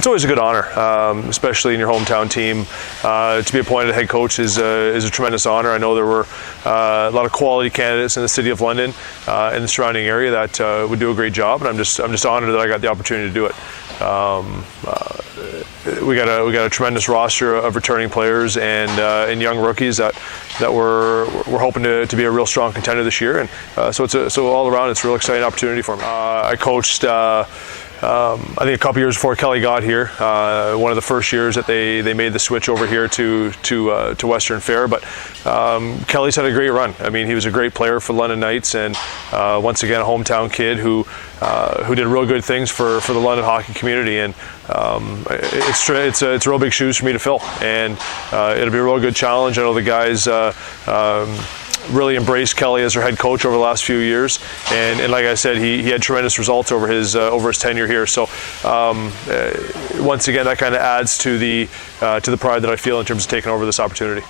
It's always a good honor, especially in your hometown team. To be appointed head coach is a tremendous honor. I know there were a lot of quality candidates in the city of London and the surrounding area that would do a great job, and I'm just honored that I got the opportunity to do it. We got a tremendous roster of returning players and young rookies that we're hoping to be a real strong contender this year, and so all around it's a real exciting opportunity for me. I coached. I think a couple years before Kelly got here, one of the first years that they made the switch over here to Western Fair. But Kelly's had a great run. I mean, he was a great player for London Knights, and once again a hometown kid who did real good things for the London hockey community. And it's real big shoes for me to fill, and it'll be a real good challenge. I know the guys really embraced Kelly as their head coach over the last few years, and like I said, he had tremendous results over his tenure here. So once again, that kind of adds to the pride that I feel in terms of taking over this opportunity.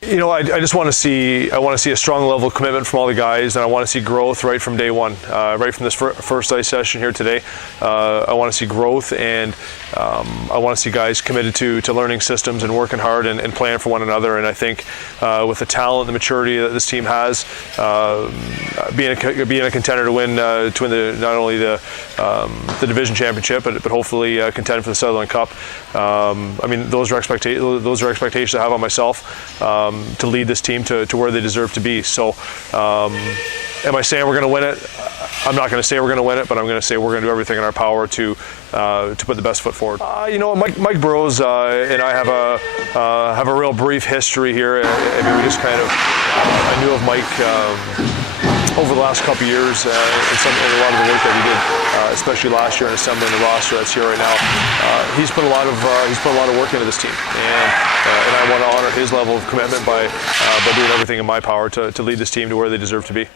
You know, I just want to see a strong level of commitment from all the guys, and I want to see growth right from day one, right from this first ice session here today. I want to see growth, and I want to see guys committed to learning systems and working hard and playing for one another. And I think with the talent, the maturity that this team has, being a contender to win not only the division championship, but hopefully contend for the Sutherland Cup. I mean, those are expectations I have on myself. To lead this team to where they deserve to be. So am I saying we're going to win it? I'm not going to say we're going to win it, but I'm going to say we're going to do everything in our power to put the best foot forward. You know, Mike Burrows and I have a real brief history here. I mean, we just kind of I knew of Mike over the last couple of years and a lot of the work that he did, especially last year in assembling the roster that's here right now. He's put a lot of work into this team, and I want to honor his level of commitment by doing everything in my power to lead this team to where they deserve to be.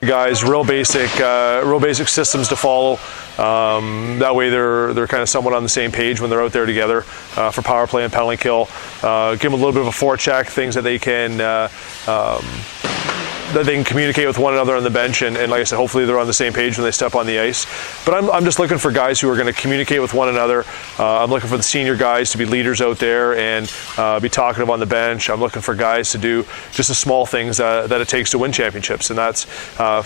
Guys, real basic systems to follow. That way they're kind of somewhat on the same page when they're out there together for power play and penalty kill. Give them a little bit of a forecheck, things that they can communicate with one another on the bench, and like I said, hopefully they're on the same page when they step on the ice. But I'm just looking for guys who are going to communicate with one another. I'm looking for the senior guys to be leaders out there and be talkative on the bench. I'm looking for guys to do just the small things that it takes to win championships, and that's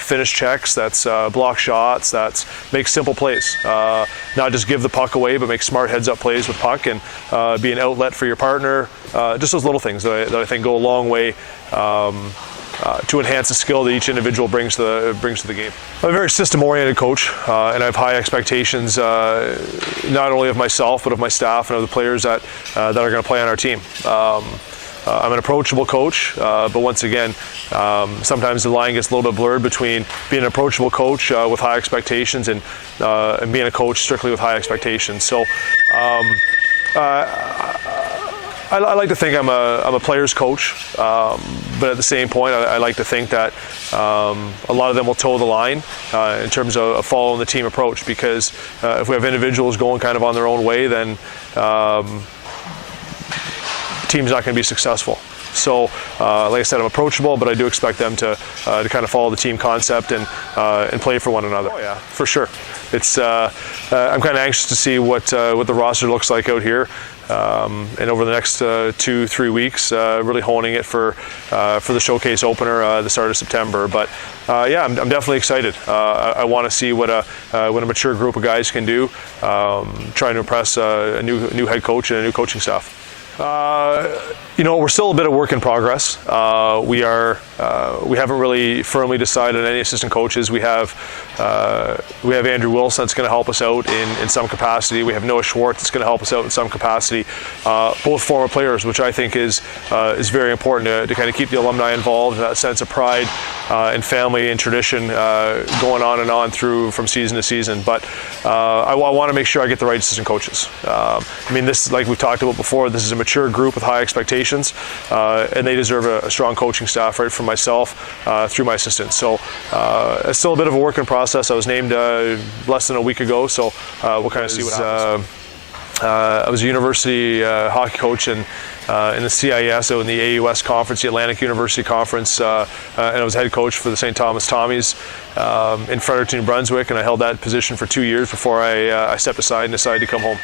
finish checks, that's block shots, that's make simple plays. Not just give the puck away, but make smart heads-up plays with puck and be an outlet for your partner. Just those little things that I think go a long way to enhance the skill that each individual brings to the game. I'm a very system-oriented coach, and I have high expectations not only of myself but of my staff and of the players that are going to play on our team. I'm an approachable coach, but once again, sometimes the line gets a little bit blurred between being an approachable coach with high expectations and being a coach strictly with high expectations. So I like to think I'm a player's coach, but at the same point, I like to think that a lot of them will toe the line in terms of following the team approach, because if we have individuals going kind of on their own way, then the team's not going to be successful. So, like I said, I'm approachable, but I do expect them to kind of follow the team concept and play for one another. Oh yeah, for sure. It's I'm kind of anxious to see what the roster looks like out here. And over the next 2-3 weeks, really honing it for the showcase opener the start of September. But yeah, I'm definitely excited. I want to see what a mature group of guys can do, trying to impress a new head coach and a new coaching staff. You know, we're still a bit of work in progress. We haven't really firmly decided on any assistant coaches. We have Andrew Wilson that's going to help us out in some capacity. We have Noah Schwartz that's going to help us out in some capacity. Both former players, which I think is very important to kind of keep the alumni involved, and that sense of pride and family and tradition going on and on from season to season. But I want to make sure I get the right assistant coaches. I mean, this, like we've talked about before, this is a mature group with high expectations, and they deserve a strong coaching staff, right from myself through my assistants. So it's still a bit of a work in process. I was named less than a week ago, so we'll kind of see what happens. I was a university hockey coach in the CIS, out in the AUS conference, the Atlantic University Conference, and I was head coach for the St. Thomas Tommies in Fredericton, New Brunswick, and I held that position for 2 years before I stepped aside and decided to come home.